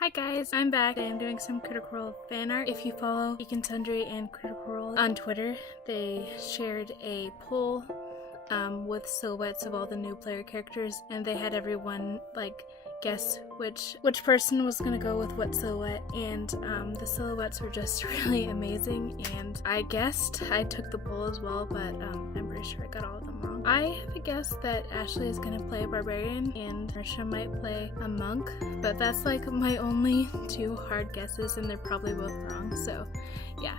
Hi guys, I'm back. I'm doing some Critical Role fan art. If you follow Geek and Sundry and Critical Role on Twitter, they shared a poll with silhouettes of all the new player characters, and they had everyone guess which person was gonna go with what silhouette, and the silhouettes were just really amazing. And I guessed, I took the poll as well, but I'm pretty sure I got all of them wrong. I have a guess that Ashley is gonna play a barbarian and Marisha might play a monk, but that's like my only two hard guesses, and they're probably both wrong, so yeah.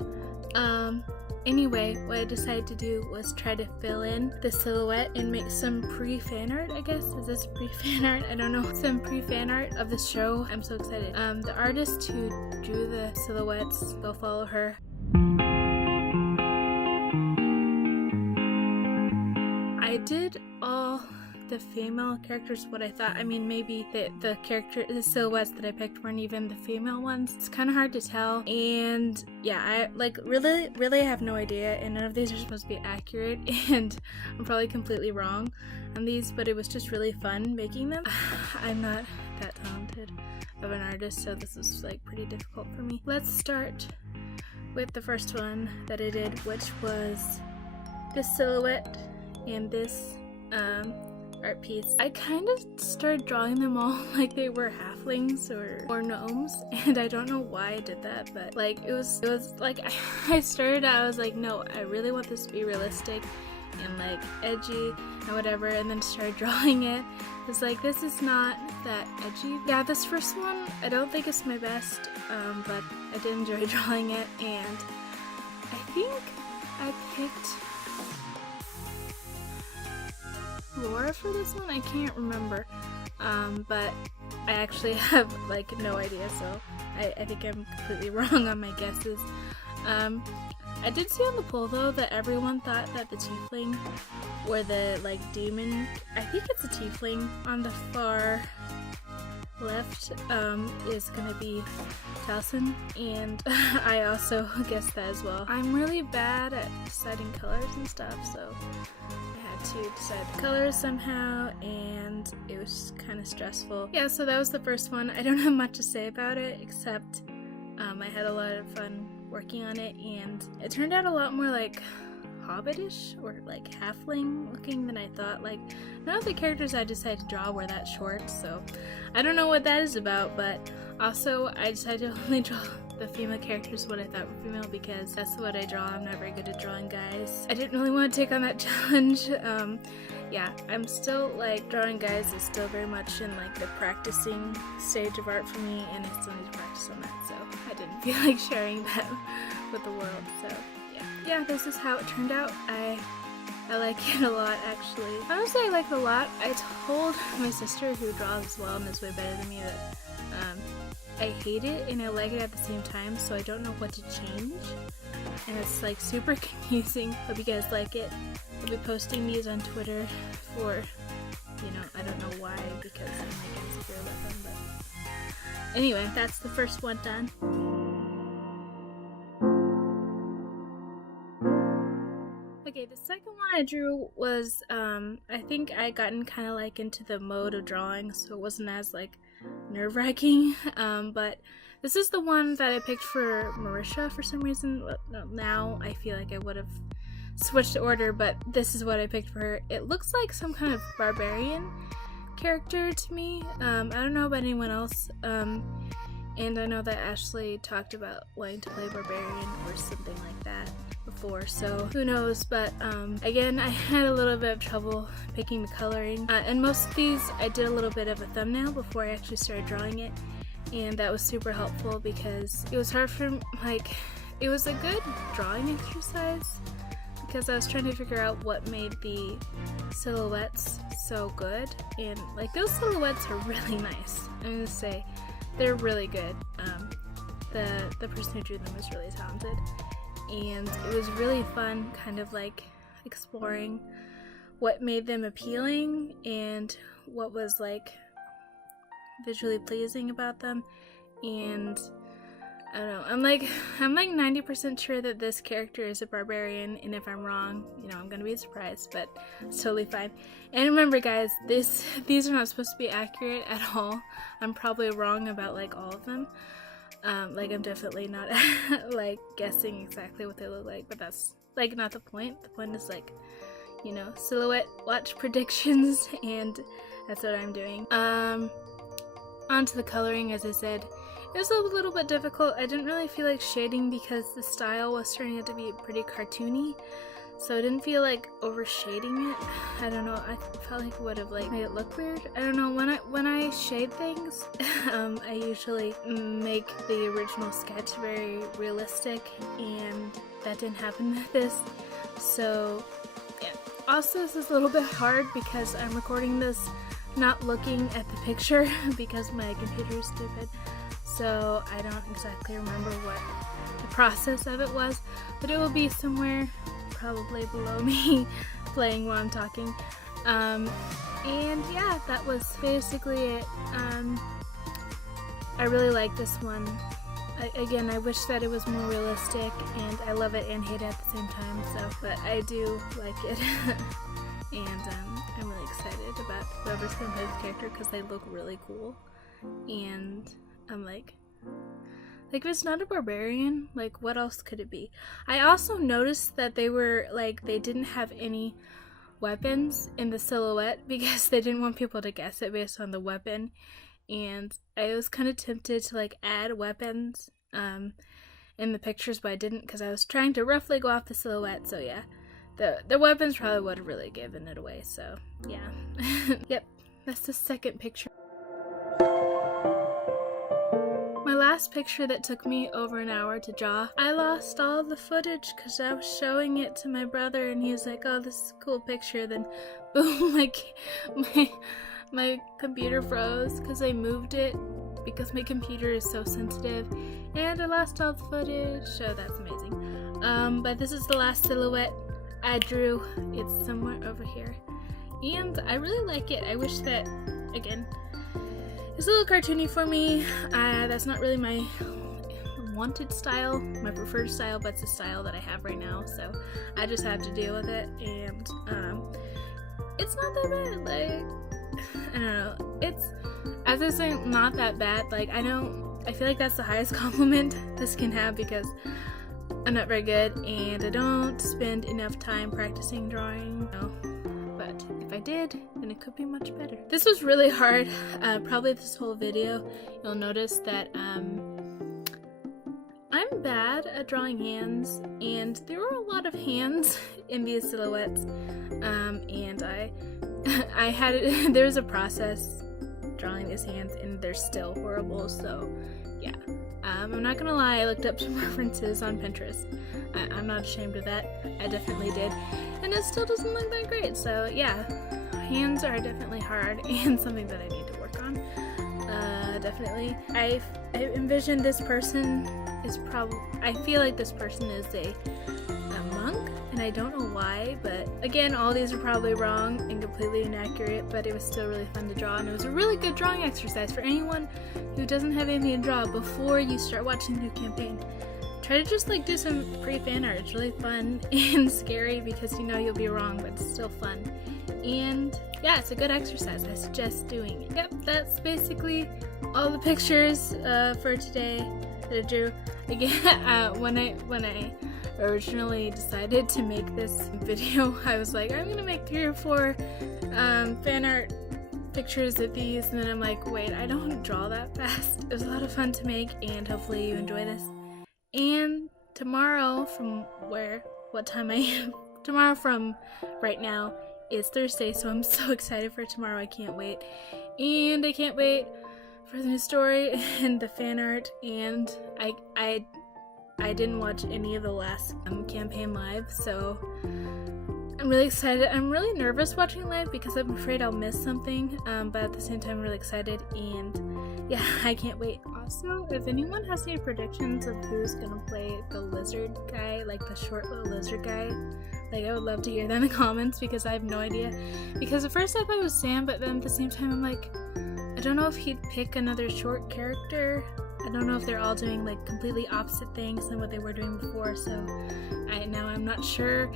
Anyway, what I decided to do was try to fill in the silhouette and make some pre-fan art, I guess. Is this pre-fan art? I don't know. Some pre-fan art of the show. I'm so excited. The artist who drew the silhouettes, go follow her. I did all the female characters what I thought. I mean, maybe the silhouettes that I picked weren't even the female ones. It's kind of hard to tell, and yeah, I really have no idea, and none of these are supposed to be accurate, and I'm probably completely wrong on these, but it was just really fun making them. I'm not that talented of an artist, so this is pretty difficult for me. Let's start with the first one that I did, which was this silhouette and this art piece. I kind of started drawing them all like they were halflings or gnomes, and I don't know why I did that, but it was I started out, I was like, no, I really want this to be realistic and edgy and whatever, and then started drawing it. I was like, this is not that edgy. Yeah, this first one I don't think it's my best, but I did enjoy drawing it, and I think I picked Laura for this one. I can't remember, but I actually have no idea, so I think I'm completely wrong on my guesses. I did see on the poll though that everyone thought that the tiefling or the demon, I think it's a tiefling on the far left, is gonna be Taliesin, and I also guessed that as well. I'm really bad at deciding colors and stuff, so to decide the colors somehow, and it was kind of stressful. Yeah, so that was the first one. I don't have much to say about it, except I had a lot of fun working on it, and it turned out a lot more hobbitish or halfling looking than I thought. None of the characters I decided to draw were that short, so I don't know what that is about, but also I decided to only draw the female characters what I thought were female because that's what I draw. I'm not very good at drawing guys. I didn't really want to take on that challenge. Yeah, I'm still drawing guys is still very much in the practicing stage of art for me, and I still need to practice on that, so I didn't feel like sharing that with the world. So yeah, this is how it turned out. I like it a lot, actually. Honestly, I like it a lot. I told my sister, who draws as well and is way better than me, that I hate it and I like it at the same time, so I don't know what to change, and it's super confusing. Hope you guys like it. I'll be posting these on Twitter for, I don't know why, because I'm insecure about them, but anyway, that's the first one done. Okay, the second one I drew was, I think I gotten kind of into the mode of drawing, so it wasn't as nerve-wracking, but this is the one that I picked for Marisha for some reason. Now I feel like I would have switched the order, but this is what I picked for her. It looks like some kind of barbarian character to me. I don't know about anyone else, and I know that Ashley talked about wanting to play barbarian or something like that before, so who knows, but again, I had a little bit of trouble picking the coloring, and most of these I did a little bit of a thumbnail before I actually started drawing it, and that was super helpful because it was hard for it was a good drawing exercise because I was trying to figure out what made the silhouettes so good, and those silhouettes are really nice. I'm gonna say they're really good. The person who drew them was really talented, and it was really fun kind of exploring what made them appealing and what was visually pleasing about them, and I don't know. I'm like 90% sure that this character is a barbarian, and if I'm wrong, you know, I'm gonna be surprised, but it's totally fine. And remember, guys, these are not supposed to be accurate at all. I'm probably wrong about like all of them. Like I'm definitely not like guessing exactly what they look like, but that's like not the point. The point is like, you know, silhouette watch predictions, and that's what I'm doing. Onto the coloring, as I said. It was a little bit difficult. I didn't really feel like shading because the style was turning out to be pretty cartoony, so I didn't feel like over shading it. I don't know, I felt like it would have like made it look weird. I don't know, when I shade things, I usually make the original sketch very realistic, and that didn't happen with this. So yeah. Also, this is a little bit hard because I'm recording this not looking at the picture because my computer is stupid. So I don't exactly remember what the process of it was, but it will be somewhere probably below me playing while I'm talking. And yeah, that was basically it. I really like this one. Again, I wish that it was more realistic, and I love it and hate it at the same time, so, but I do like it. And I'm really excited about whoever's gonna play this character because they look really cool. And I'm like if it's not a barbarian, like what else could it be? I also noticed that they were like, they didn't have any weapons in the silhouette because they didn't want people to guess it based on the weapon. And I was kind of tempted to like add weapons in the pictures, but I didn't because I was trying to roughly go off the silhouette. So yeah, the weapons probably would have really given it away. So yeah. Yep, that's the second picture. My last picture that took me over an hour to draw, I lost all of the footage because I was showing it to my brother and he was like, oh, this is a cool picture. Then boom, like my computer froze because I moved it because my computer is so sensitive, and I lost all the footage, so that's amazing. But this is the last silhouette I drew. It's somewhere over here, and I really like it. I wish that, again, it's a little cartoony for me. That's not really my wanted style, my preferred style, but it's the style that I have right now, so I just have to deal with it. And it's not that bad. Like, I don't know, it's, as I was saying, not that bad. Like, I feel like that's the highest compliment this can have because I'm not very good and I don't spend enough time practicing drawing, you know. But if I did, then it could be much better. This was really hard. Probably this whole video, you'll notice that I'm bad at drawing hands, and there were a lot of hands in these silhouettes. And I had it, there's a process drawing these hands, and they're still horrible. So yeah, I'm not gonna lie, I looked up some references on Pinterest. I'm not ashamed of that. I definitely did. And it still doesn't look that great. So yeah, hands are definitely hard and something that I need to work on. Definitely. I envision this person is I feel like this person is a monk, and I don't know why, but again, all these are probably wrong and completely inaccurate, but it was still really fun to draw, and it was a really good drawing exercise for anyone who doesn't have anything to draw before you start watching the new campaign. Try to just like do some pre-fan art. It's really fun and scary because you know you'll be wrong, but it's still fun. And yeah, it's a good exercise. I suggest doing it. Yep, that's basically all the pictures for today that I drew. Again, when I originally decided to make this video, I was like, I'm gonna make 3 or 4 fan art pictures of these, and then I'm like, wait, I don't draw that fast. It was a lot of fun to make, and hopefully you enjoy this. And tomorrow, from what time I am, tomorrow from right now is Thursday, so I'm so excited for tomorrow. I can't wait. And I can't wait for the new story and the fan art, and I didn't watch any of the last campaign live, so I'm really excited. I'm really nervous watching live because I'm afraid I'll miss something, but at the same time I'm really excited, and yeah, I can't wait. Also, if anyone has any predictions of who's gonna play the lizard guy, like the short little lizard guy, like I would love to hear that in the comments because I have no idea. Because at first I thought it was Sam, but then at the same time I'm like, I don't know if he'd pick another short character I don't know if they're all doing like completely opposite things than what they were doing before, so now I'm not sure.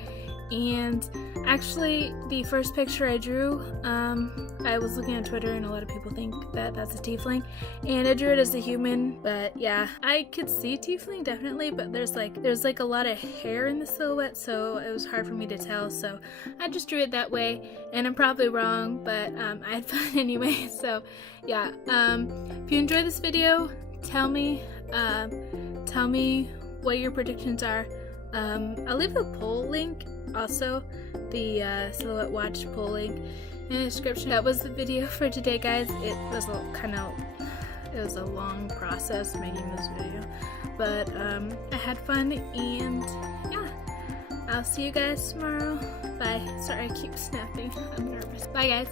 And actually, the first picture I drew, I was looking on Twitter and a lot of people think that that's a tiefling, and I drew it as a human, but yeah, I could see tiefling definitely, but there's like a lot of hair in the silhouette, so it was hard for me to tell, so I just drew it that way, and I'm probably wrong, but I had fun anyway. So yeah, if you enjoyed this video, tell me what your predictions are. I'll leave the poll link, also the Silhouette Watch poll link, in the description. That was the video for today, guys. It was a long process making this video, but I had fun, and yeah, I'll see you guys tomorrow. Bye. Sorry, I keep snapping. I'm nervous. Bye, guys.